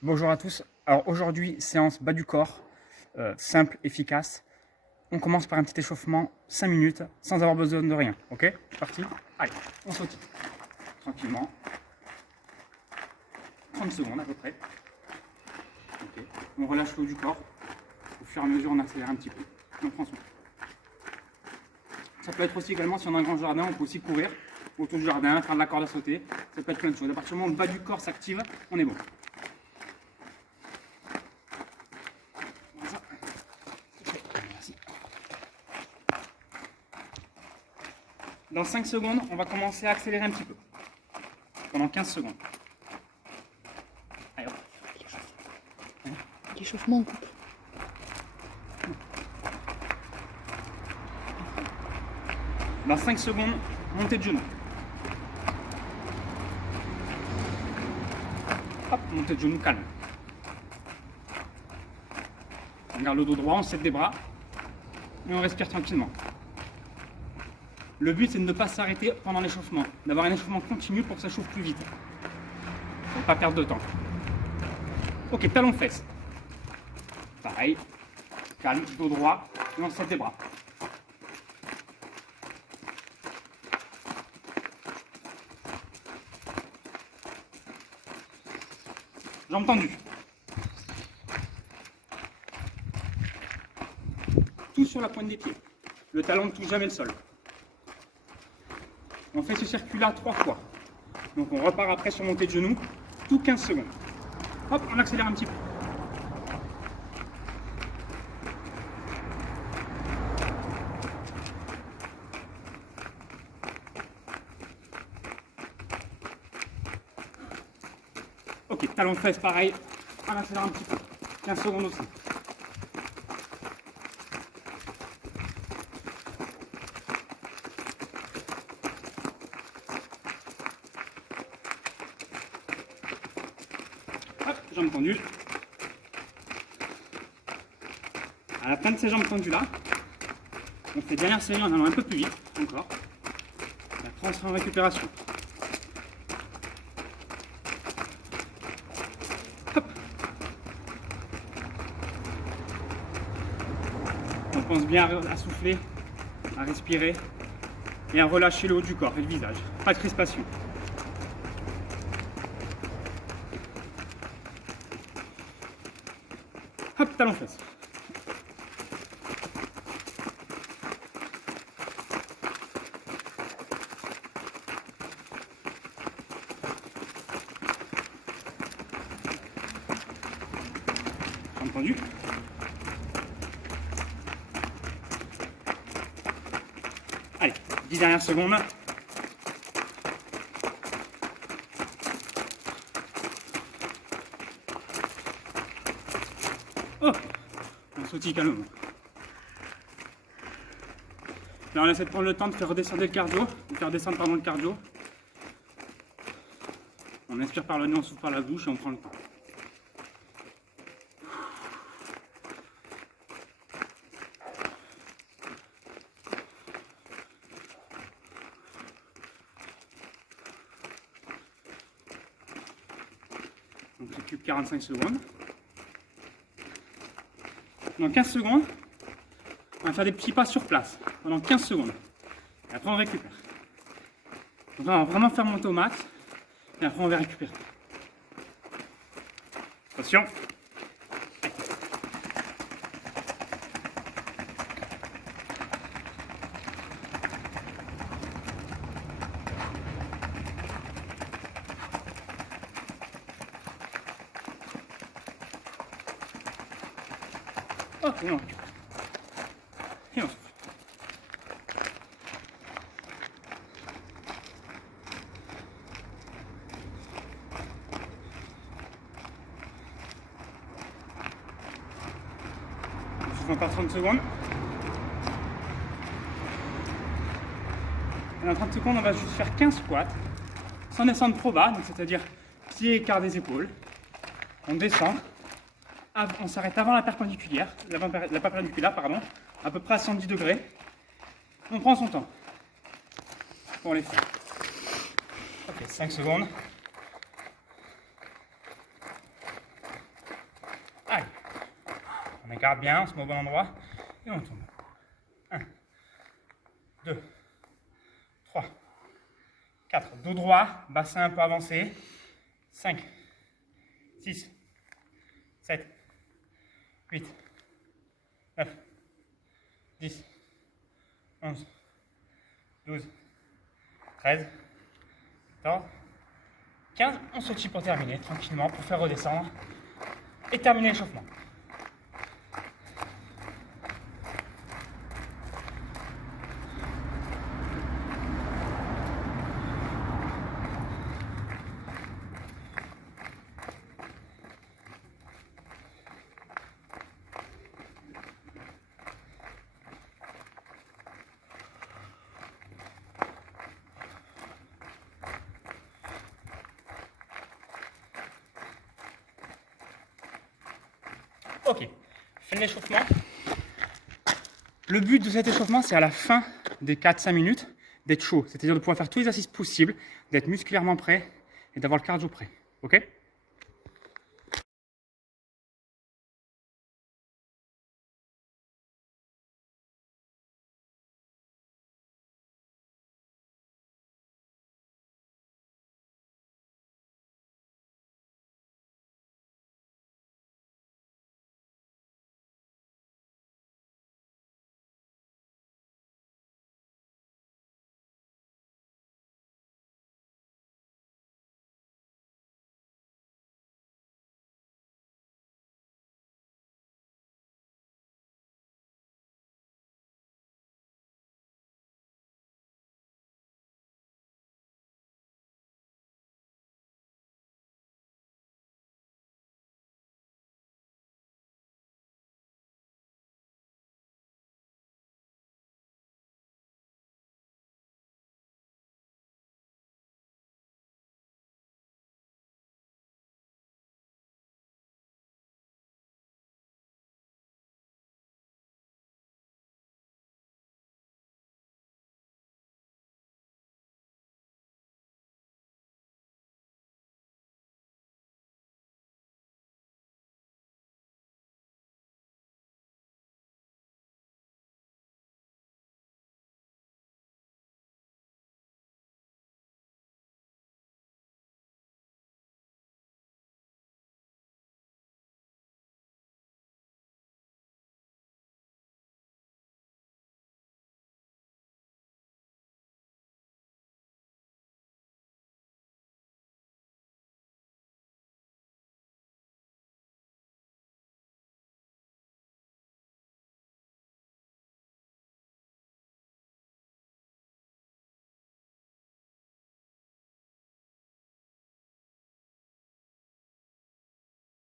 Bonjour à tous. Alors aujourd'hui, séance bas du corps, simple, efficace. On commence par un petit échauffement, 5 minutes, sans avoir besoin de rien. Ok? C'est parti? Allez, on saute. Tranquillement. 30 secondes à peu près. Ok. On relâche le haut du corps. Au fur et à mesure, on accélère un petit peu. On prend son temps. Ça peut être aussi également, si on a un grand jardin, on peut aussi courir autour du jardin, faire de la corde à sauter. Ça peut être plein de choses. À partir du moment où le bas du corps s'active, on est bon. Dans 5 secondes, on va commencer à accélérer un petit peu. Pendant 15 secondes. Allez, hop. L'échauffement en couple. Dans 5 secondes, montée de genou. Hop, montée de genou calme. On garde le dos droit, on serre des bras et on respire tranquillement. Le but, c'est de ne pas s'arrêter pendant l'échauffement, d'avoir un échauffement continu pour que ça chauffe plus vite. Pour ne pas perdre de temps. Ok, talons fesses. Pareil, calme, dos droit et on serre des bras. Jambes tendues. Tout sur la pointe des pieds. Le talon ne touche jamais le sol. On fait ce circuit-là 3 fois. Donc on repart après sur montée de genou, tout 15 secondes. Hop, on accélère un petit peu. Ok, talon de fesses pareil, on accélère un petit peu. 15 secondes aussi. Hop, jambes tendues. À la fin de ces jambes tendues là, on fait dernière série en allant un peu plus vite, encore. Et après on sera en récupération. Hop. On pense bien à souffler, à respirer et à relâcher le haut du corps et le visage. Pas de crispation. Hop, talon fesses. Entendu? Allez, 10 dernières secondes. Oh, on sautille calmement. Là, on essaie de prendre le temps de faire redescendre le cardio, de faire descendre pardon, le cardio. On inspire par le nez, on souffle par la bouche et on prend le temps. On récupère 45 secondes. Dans 15 secondes, on va faire des petits pas sur place pendant 15 secondes. Et après, on récupère. Donc là, on va vraiment faire monter au max. Et après, on va récupérer. Attention. Hop, et on récupère. Et on souffle. On souffle encore 30 secondes. Et dans 30 secondes, on va juste faire 15 squats, sans descendre trop bas, c'est-à-dire pied écart des épaules. On descend, on s'arrête avant la perpendiculaire, pardon, à peu près à 110 degrés. On prend son temps pour les faire. Ok, 5 secondes. écarte bien, on se met au bon endroit et on tourne. 1, 2, 3, 4. Dos droit, bassin un peu avancé. 5, 6, 7, 8, 9, 10, 11, 12, 13, 14, 15. On se tire pour terminer tranquillement, pour faire redescendre et terminer l'échauffement. Ok, fin de l'échauffement. Le but de cet échauffement, c'est à la fin des 4-5 minutes d'être chaud, c'est-à-dire de pouvoir faire tous les exercices possibles, d'être musculairement prêt et d'avoir le cardio prêt. Ok ?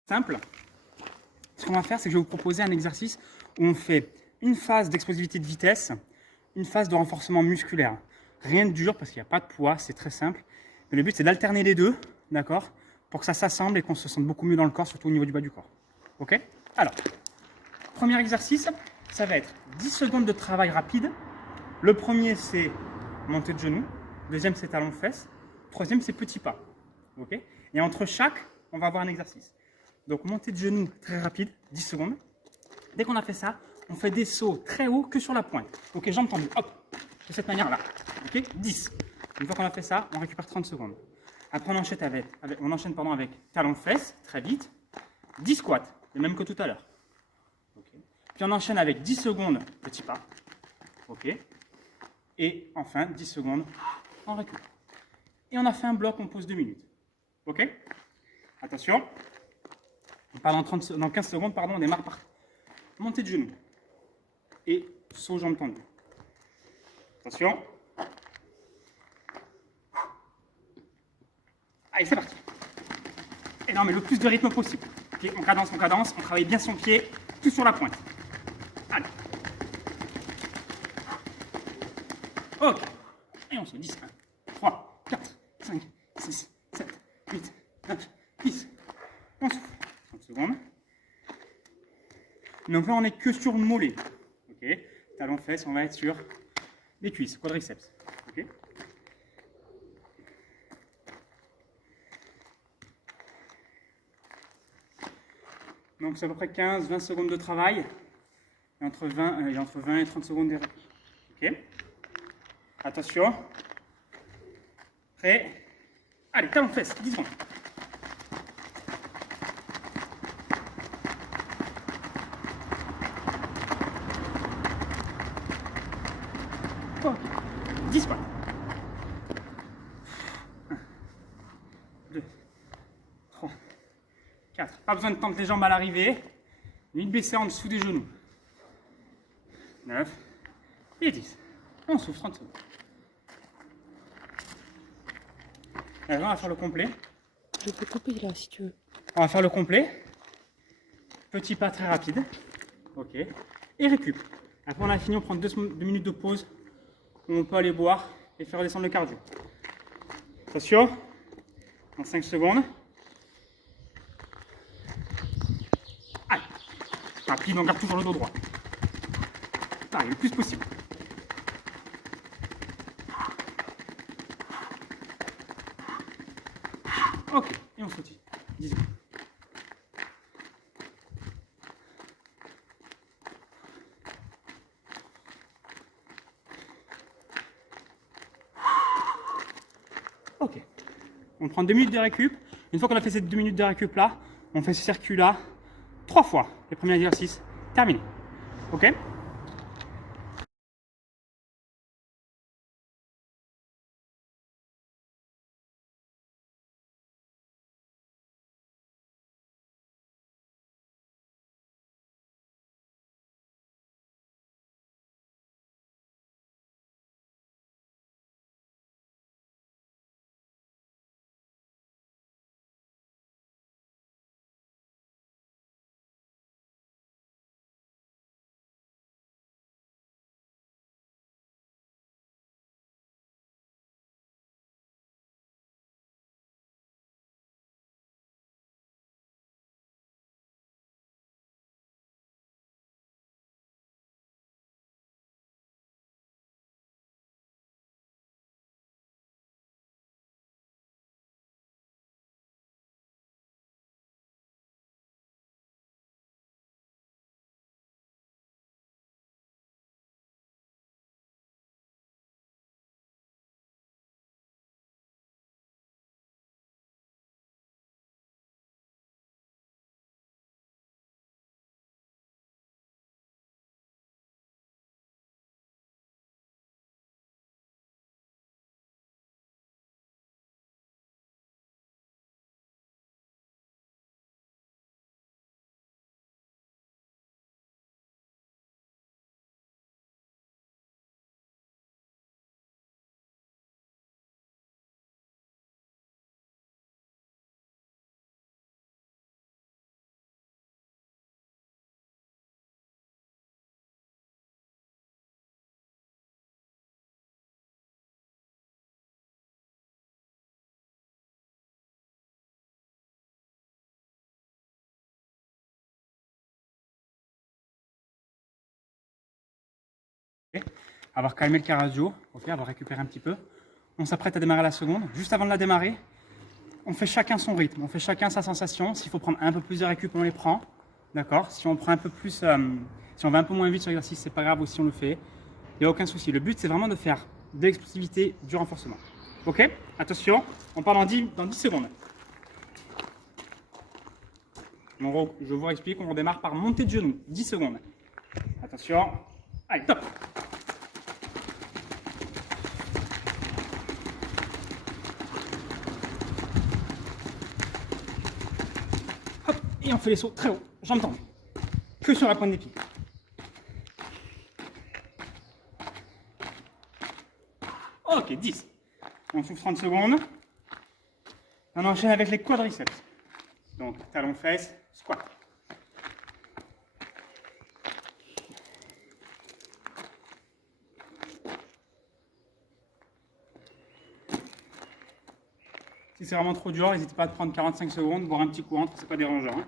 Simple. Ce qu'on va faire, c'est que je vais vous proposer un exercice où on fait une phase d'explosivité de vitesse, une phase de renforcement musculaire. Rien de dur parce qu'il n'y a pas de poids, c'est très simple. Mais le but, c'est d'alterner les deux, d'accord, pour que ça s'assemble et qu'on se sente beaucoup mieux dans le corps, surtout au niveau du bas du corps. Ok? Alors, premier exercice, ça va être 10 secondes de travail rapide. Le premier, c'est montée de genoux. Deuxième, c'est talon de fesses. Troisième, c'est petit pas. Ok? Et entre chaque, on va avoir un exercice. Donc, montée de genoux très rapide, 10 secondes. Dès qu'on a fait ça, on fait des sauts très hauts que sur la pointe. Ok, jambes tendues, hop, de cette manière-là. Ok, 10. Une fois qu'on a fait ça, on récupère 30 secondes. Après, on enchaîne avec talon fesses, très vite. 10 squats, les mêmes que tout à l'heure. Okay. Puis on enchaîne avec 10 secondes, petit pas. Ok. Et enfin, 10 secondes, on récupère. Et on a fait un bloc, on pose 2 minutes. Ok. Attention. Dans 15 secondes, on démarre par montée de genoux et saut jambes tendues. Attention. Allez, c'est parti. Et non, mais le plus de rythme possible. Okay, on cadence, on travaille bien son pied, tout sur la pointe. Allez. Ok. Et on se dit 1, 3, 4, 5, 6, 7, 8, 9, 10. On souffle. 30 secondes. Donc là, on n'est que sur le mollet. Ok. Talon fesses, on va être sur les cuisses, quadriceps. Ok. Donc c'est à peu près 15-20 secondes de travail. Et entre 20 et 30 secondes de répit. Ok. Attention. Prêt. Allez, talon fesse, 10 secondes. Oh. 10 squats. 1, 2, 3, 4. Pas besoin de tendre les jambes à l'arrivée. Ni de baisser en dessous des genoux. 9 et 10. On souffle 30 secondes. Maintenant, on va faire le complet. Je peux couper là si tu veux. On va faire le complet. Petit pas très rapide. Ok. Et récup. Après, on a fini, on prend 2 minutes de pause. Où on peut aller boire et faire descendre le cardio. Attention. En 5 secondes. Allez. Rapide, on garde toujours le dos droit. Allez, le plus possible. Ok, et on sautille. 10 secondes. Ok. On prend 2 minutes de récup. Une fois qu'on a fait ces 2 minutes de récup là, on fait ce circuit là 3 fois. Les premiers exercices, terminé. Ok. Avoir calmé le cardio, ok, avoir récupéré un petit peu. On s'apprête à démarrer la seconde. Juste avant de la démarrer, on fait chacun son rythme, on fait chacun sa sensation. S'il faut prendre un peu plus de récup, on les prend. D'accord. Si on prend un peu plus, si on va un peu moins vite sur l'exercice, c'est pas grave aussi, on le fait. Il n'y a aucun souci. Le but, c'est vraiment de faire de l'explosivité, du renforcement. Ok. Attention, on part dans 10 secondes. Je vous explique, on redémarre par montée de genou. 10 secondes. Attention. Allez, top. Hop, et on fait les sauts très haut, jambes tendues. Que sur la pointe des pieds. Ok, 10. On souffle 30 secondes. On enchaîne avec les quadriceps. Donc, talons fesses, squat. Si c'est vraiment trop dur, n'hésitez pas à prendre 45 secondes, boire un petit coup entre, c'est pas dérangeant. Hein.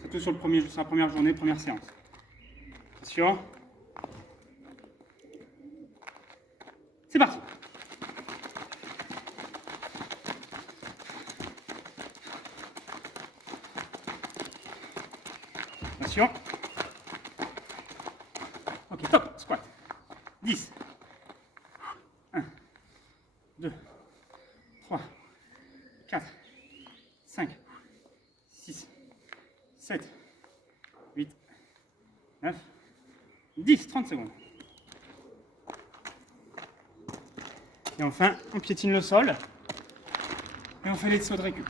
Surtout sur la première journée, première séance. Attention. C'est parti. Attention. Ok, top, squat. 10. 1, 2, 3, 4, 5, 6, 7, 8, 9, 10, 30 secondes. Et enfin, on piétine le sol et on fait les sauts de récup.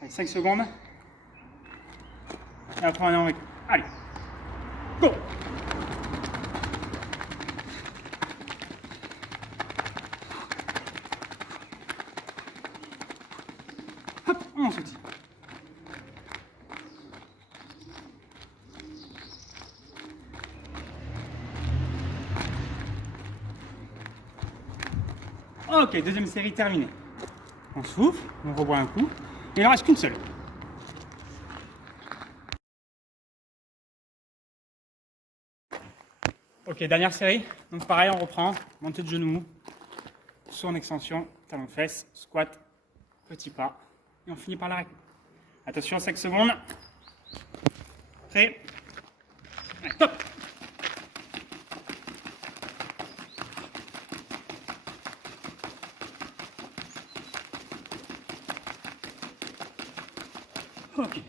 Allez, 5 secondes. Et après, on est en récup. Allez, go! Hop, on saute. Ok, deuxième série terminée. On souffle, on reboit un coup. Et il n'en reste qu'une seule. Ok, dernière série. Donc pareil, on reprend. Montée de genoux, saut en extension, talon fesse, squat, petit pas. Et on finit par la récup. Attention, 5 secondes. Prêt. Allez, top. Ok.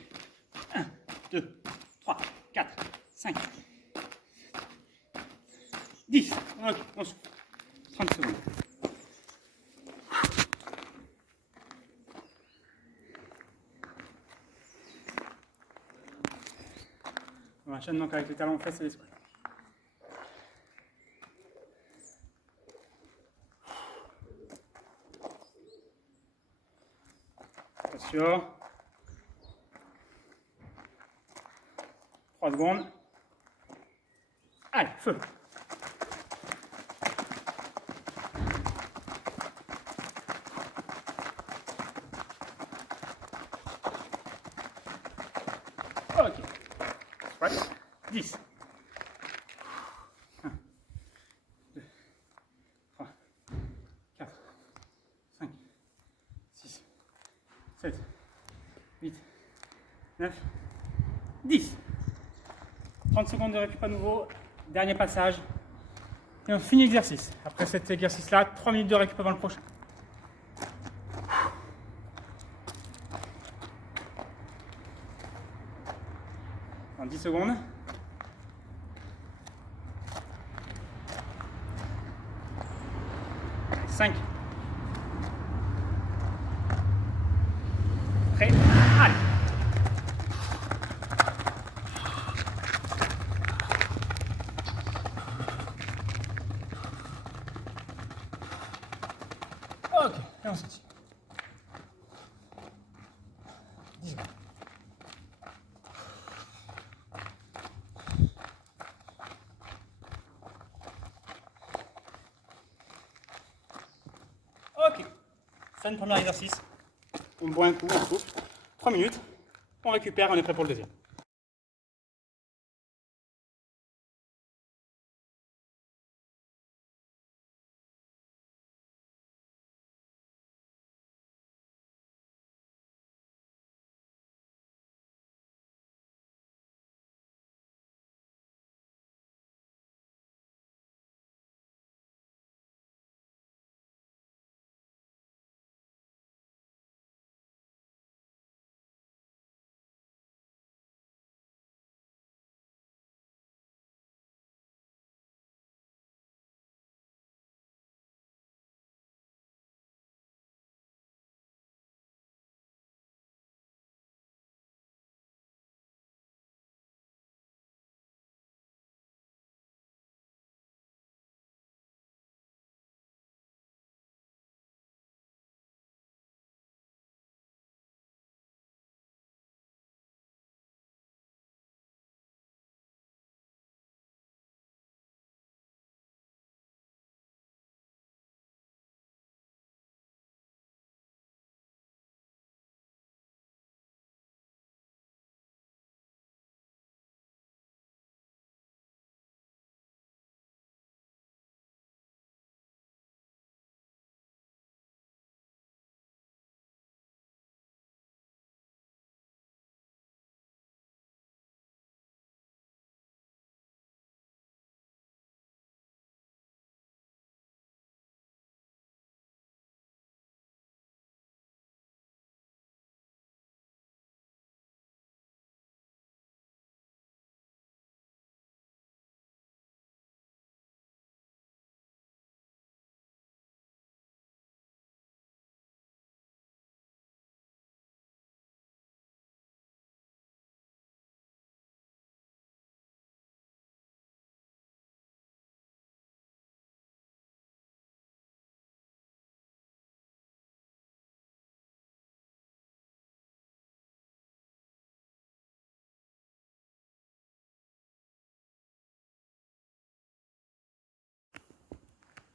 1, 2, 3, 4, 5, 10. Ok, on souffle. 30 secondes. On enchaîne donc avec les talons fesses et les squats. Attention. 3 secondes. Allez, feu. Ok. Squat. 10. 1, 2, 3, 4, 5, 6, 7, 8, 9, 10. 30 secondes de récup à nouveau. Dernier passage. Et on finit l'exercice. Après cet exercice-là, 3 minutes de récup avant le prochain. En 10 secondes. 5. Prêt. Allez. Ok, et on sortit. 10 secondes. Ok. Fin de premier exercice. On boit un coup, on souffle. 3 minutes. On récupère, on est prêt pour le deuxième.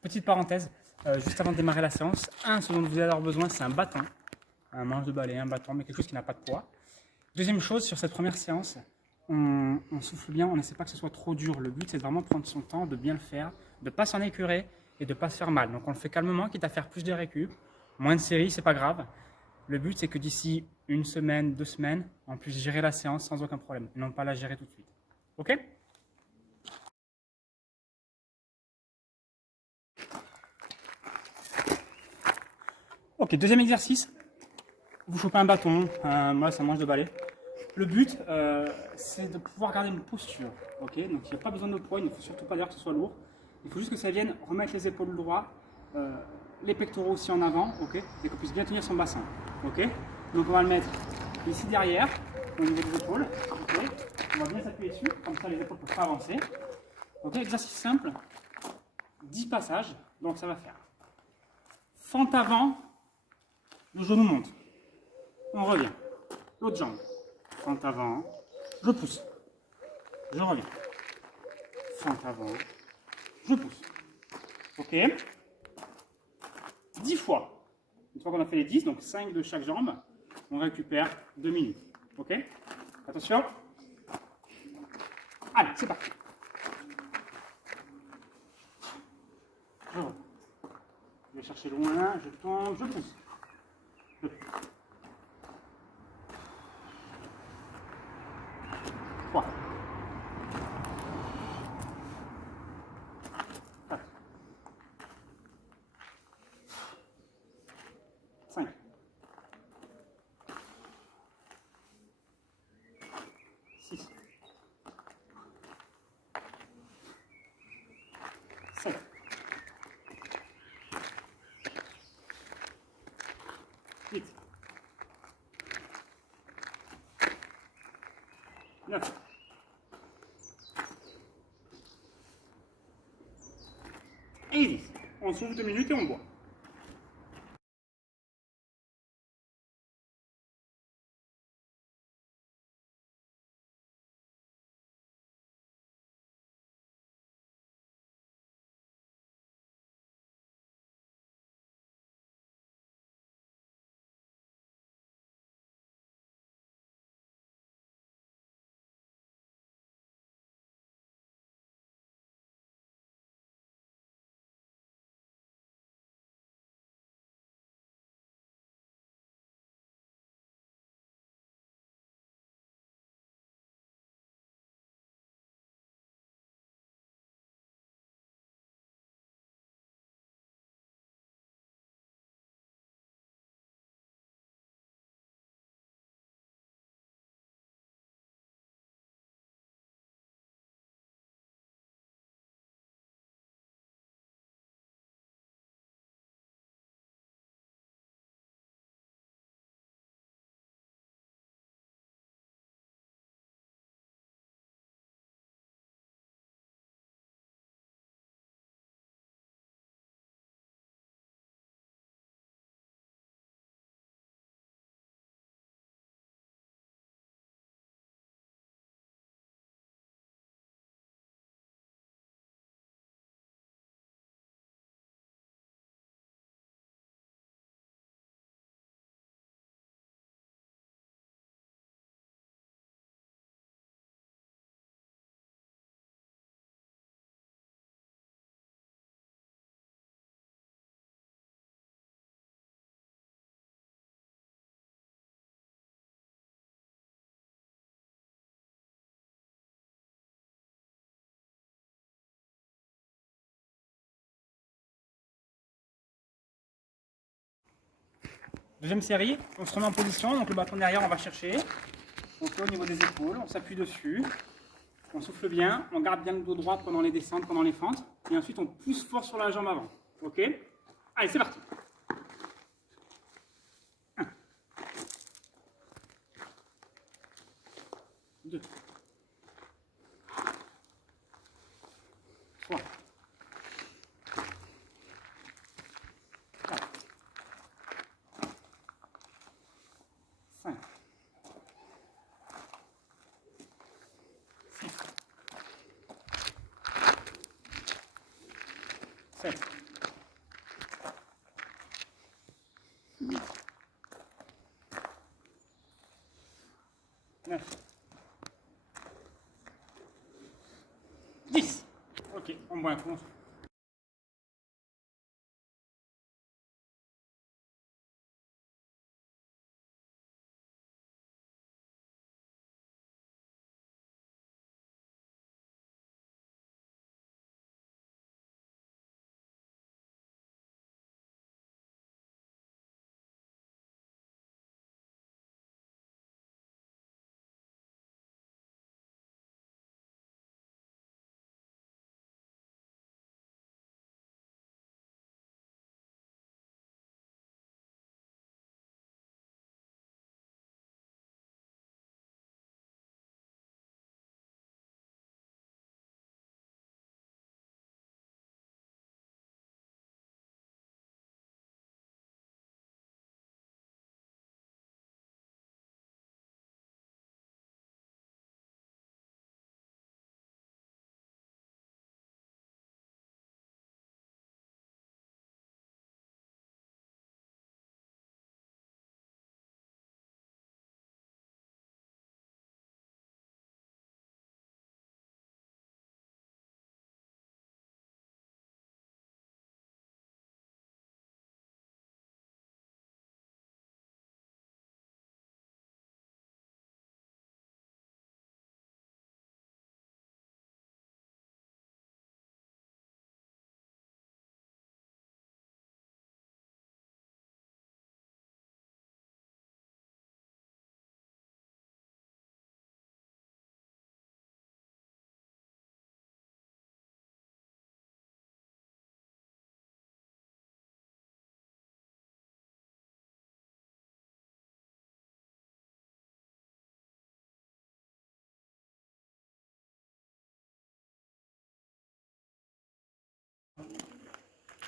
Petite parenthèse, juste avant de démarrer la séance, ce dont vous allez avoir besoin, c'est un bâton, un manche de balai, un bâton, mais quelque chose qui n'a pas de poids. Deuxième chose, sur cette première séance, on souffle bien, on n'essaie pas que ce soit trop dur. Le but, c'est de vraiment prendre son temps, de bien le faire, de ne pas s'en écurer et de ne pas se faire mal. Donc on le fait calmement, quitte à faire plus de récup, moins de séries, c'est pas grave. Le but, c'est que d'ici 1 semaine, 2 semaines, on puisse gérer la séance sans aucun problème, et non pas la gérer tout de suite. Ok ? Ok, deuxième exercice. Vous chopez un bâton, moi c'est un manche de balai. Le but, c'est de pouvoir garder une posture. Ok, donc il n'y a pas besoin de poids, il ne faut surtout pas dire que ce soit lourd. Il faut juste que ça vienne remettre les épaules droits, les pectoraux aussi en avant, ok, et qu'on puisse bien tenir son bassin. Ok, donc on va le mettre ici derrière, au niveau des épaules. Ok, on va bien s'appuyer dessus, comme ça les épaules ne peuvent pas avancer. Ok, exercice simple, 10 passages, donc ça va faire fente avant, le genou monte. On revient. L'autre jambe. Fente avant. Je pousse. Je reviens. Fente avant. Je pousse. Ok. 10 fois. Une fois qu'on a fait les 10, donc 5 de chaque jambe, on récupère 2 minutes. Ok. Attention. Allez, c'est parti. Je reviens. Je vais chercher loin. Je tombe. Je pousse. Je pousse. 3. 4. 5. 6. 7. 8. 9. Et 10. On souffle 2 minutes et on boit. Deuxième série, on se remet en position, donc le bâton derrière, on va chercher. On fait au niveau des épaules, on s'appuie dessus, on souffle bien, on garde bien le dos droit pendant les descentes, pendant les fentes, et ensuite on pousse fort sur la jambe avant. Ok? Allez, c'est parti. 1. 2. 3. 4. 5. 6. 7.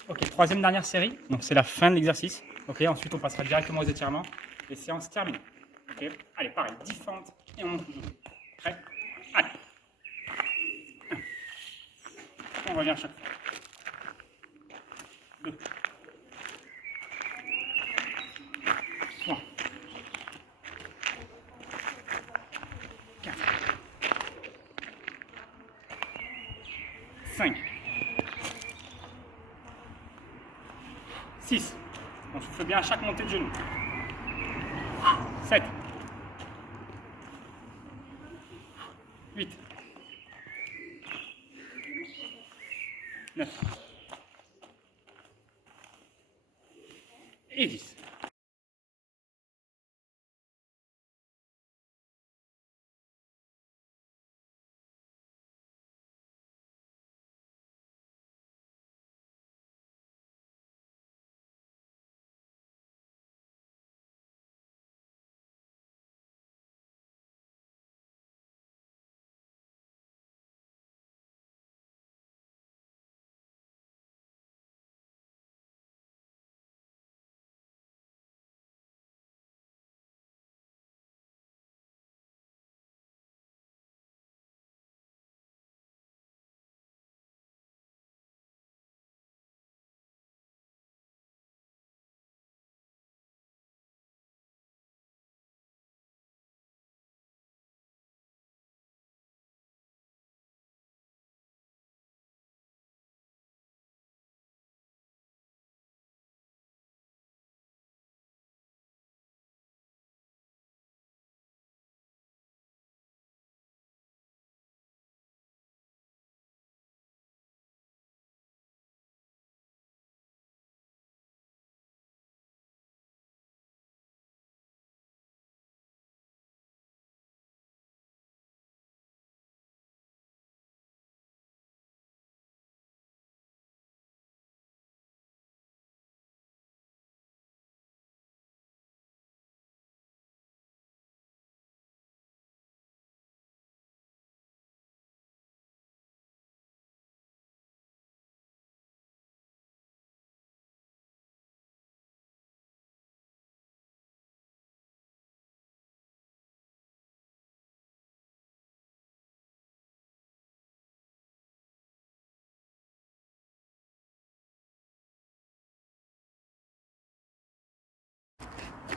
Ok, troisième dernière série, donc c'est la fin de l'exercice. Ok, ensuite on passera directement aux étirements et séance terminée. Ok, allez, pareil, 10 fentes et on monte le genou. Prêt? Allez. On revient à chaque fois. 2. 3. 4. 5. 6. On souffle bien à chaque montée de genou. 7. 8. 9. Et 10.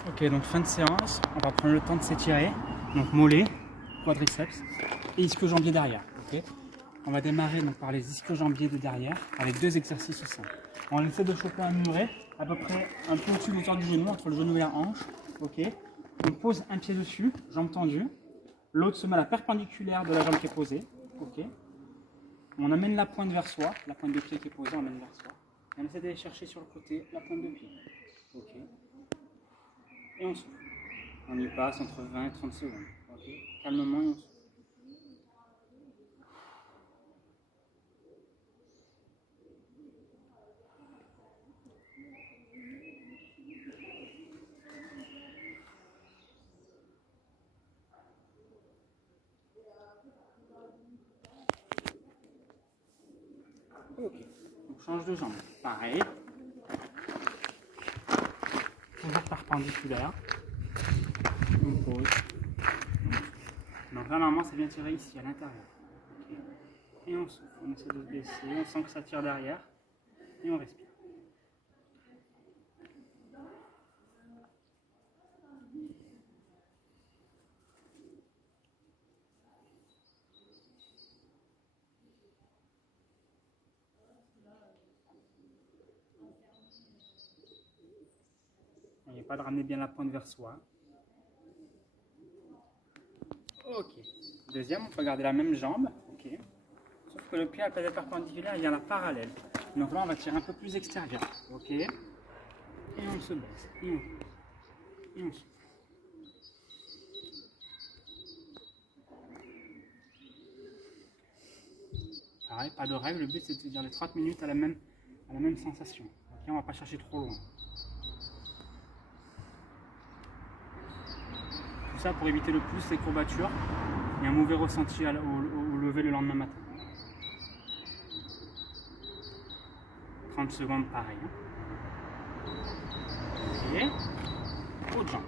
Ok, donc fin de séance, on va prendre le temps de s'étirer. Donc mollet, quadriceps et ischio-jambier derrière. Okay, on va démarrer donc par les ischio-jambiers de derrière avec 2 exercices simples. On essaie de choper un muret à peu près un peu au-dessus de l'auteur du genou, entre le genou et la hanche. Ok, on pose un pied dessus, jambe tendue. L'autre se met à la perpendiculaire de la jambe qui est posée. Ok, on amène la pointe vers soi, la pointe de pied qui est posée, on amène vers soi. Et on essaie d'aller chercher sur le côté la pointe de pied. Ok. Et on souffle. On y passe entre 20 et 30 secondes. Okay. Calmement et on souffle. Ok. On change de jambe. Pareil. Toujours perpendiculaire. On pose. Donc là, normalement, c'est bien tiré ici, à l'intérieur. Okay. Et on souffle. On essaie de se baisser. On sent que ça tire derrière. Et on respire. N'oubliez pas de ramener bien la pointe vers soi. Ok. Deuxième, on peut garder la même jambe. Ok. Sauf que le pied à la pédale perpendiculaire, il y a la parallèle. Donc là, on va tirer un peu plus extérieur. Ok. Et on se baisse. Et on souffle. Pareil, pas de règle. Le but, c'est de tenir les 30 minutes à la même sensation. Ok, on ne va pas chercher trop loin. Tout ça pour éviter le plus les courbatures et un mauvais ressenti au lever le lendemain matin. 30 secondes, pareil. Et autre jambe.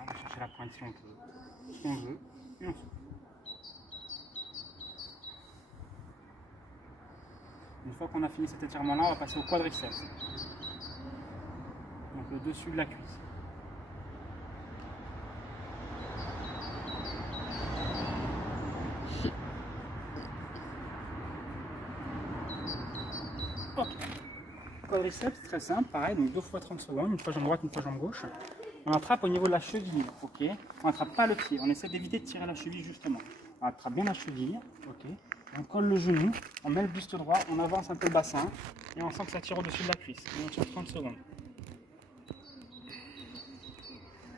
On va chercher la pointe si on peut, si on veut, et on souffle. Une fois qu'on a fini cet étirement-là, on va passer au quadriceps. Donc le dessus de la cuisse. Ok. Quadriceps, très simple, pareil, donc 2 fois 30 secondes, une fois jambe droite, une fois jambe gauche. On attrape au niveau de la cheville, ok. On n'attrape pas le pied, on essaie d'éviter de tirer la cheville justement. On attrape bien la cheville, ok. On colle le genou, on met le buste droit, on avance un peu le bassin et on sent que ça tire au-dessus de la cuisse. Et on tire 30 secondes.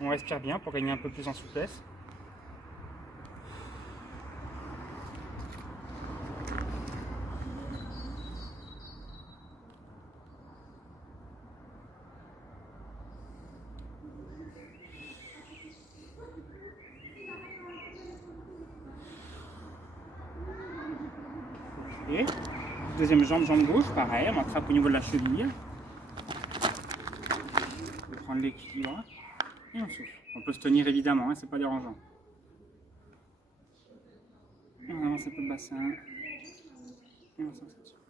On respire bien pour gagner un peu plus en souplesse. Et deuxième jambe, jambe gauche, pareil, on attrape au niveau de la cheville. On peut prendre l'équilibre et on souffle. On peut se tenir évidemment, hein, c'est pas dérangeant. Et on avance un peu le bassin et on sent que ça tire.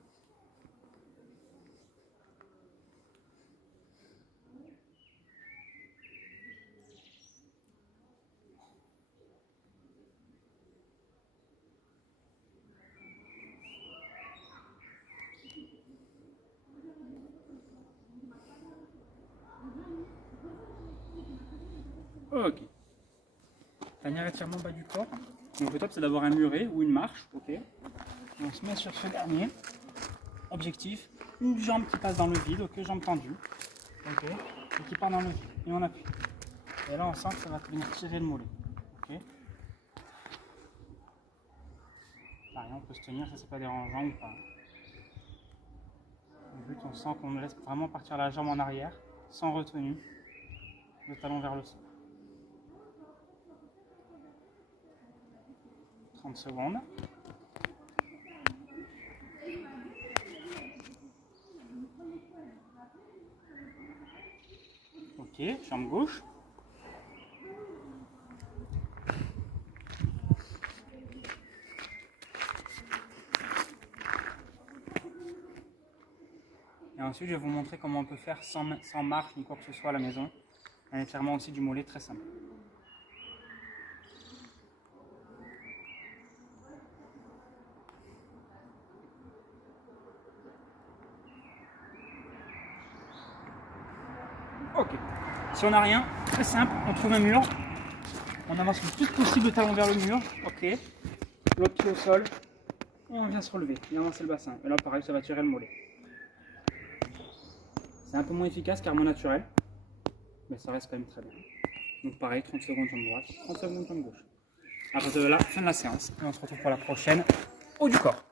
Ok. Dernier étirement bas du corps. Donc le top c'est d'avoir un muret ou une marche, ok. Et on se met sur ce dernier. Objectif, une jambe qui passe dans le vide, ok, jambe tendue, ok, et qui part dans le vide. Et on appuie. Et là on sent que ça va venir tirer le mollet, ok. Pareil, on peut se tenir, ça c'est pas dérangeant ou pas. Le but, on sent qu'on laisse vraiment partir la jambe en arrière, sans retenue, le talon vers le sol. 30 secondes. Ok, jambe gauche. Et ensuite, je vais vous montrer comment on peut faire sans marche ni quoi que ce soit à la maison. Un étirement aussi du mollet très simple. Ok. Si on n'a rien, très simple, on trouve un mur. On avance le plus possible le talon vers le mur. Ok. L'autre pied au sol. Et on vient se relever et avancer le bassin. Et là, pareil, ça va tirer le mollet. C'est un peu moins efficace car moins naturel. Mais ça reste quand même très bien. Donc pareil, 30 secondes jambe droite, 30 secondes jambe gauche. À partir de là, fin de la séance. Et on se retrouve pour la prochaine haut du corps.